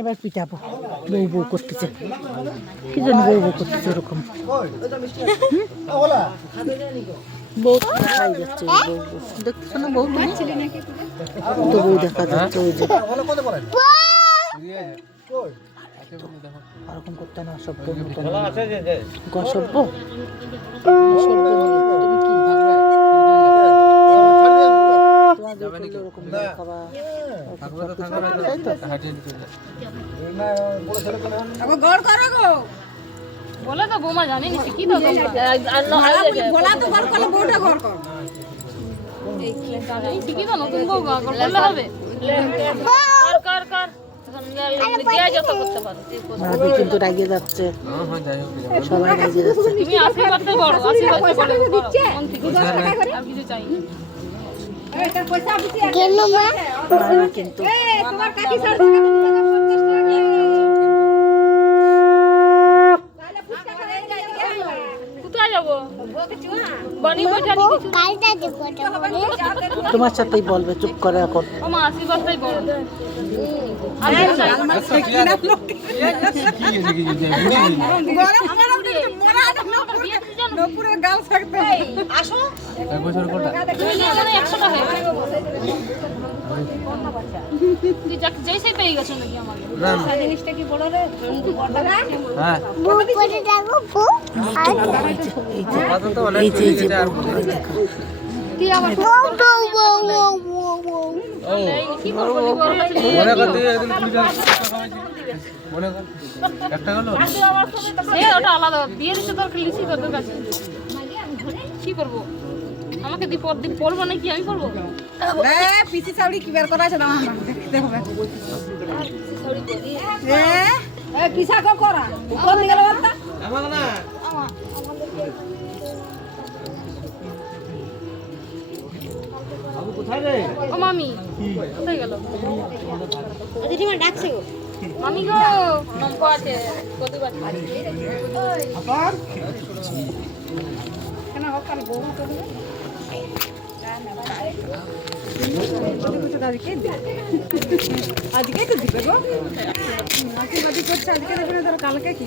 এবার পিঠাবো। বউ বউ করতেছে, কি জন্য বউ বউ করতেছে এরকম? বউ খাই যাচ্ছে, বউ বউ দেখতেছো না? বউ তো বউ দেখা যাচ্ছে, ওই যে ওরকম করতে না, অসভ্য অসভ্য। বলে তো বৌমা জানি কি তো বলা তো ঘর করলে বউটা ঘর কর ঠিকই তো নতুন বউ ঘর করলে হবে। কর কর কিন্তু রাগিয়ে যাচ্ছে, সবাই রাগিয়ে যাচ্ছে। তুমি আশীর্বাদটাই বড়, আশীর্বাদটা দিচ্ছে আর কিছু চাই না। কিন্তু তোমার সাথেই বলবে, চুপ করে এখন। আশীর্বাদটাই বড়। যেই পেয়ে গেছো নাকি আমাকে জিনিসটা কি বড় রে? আলাদা বিয়ে দিতে তোর লিখি তোর কাছে কি করবো? আমাকে দ্বীপ পড়বো নাকি আমি পড়বো? পিসি সাউরি কি বের করা আছে না দেখতে হবে। পিসা করা কোন দিকে লাগতা আমাকে না বাবু কোথায় রে? ও মামি কোথায় গেল? দিদিমা ডাকছে গো। মামি গো নম্বর আছে কত বার আবার কেন ওখান বউ তো দিবে আজকে তো দিবে গো। আজকে করছে, আজকে দেবে না, কালকে কি?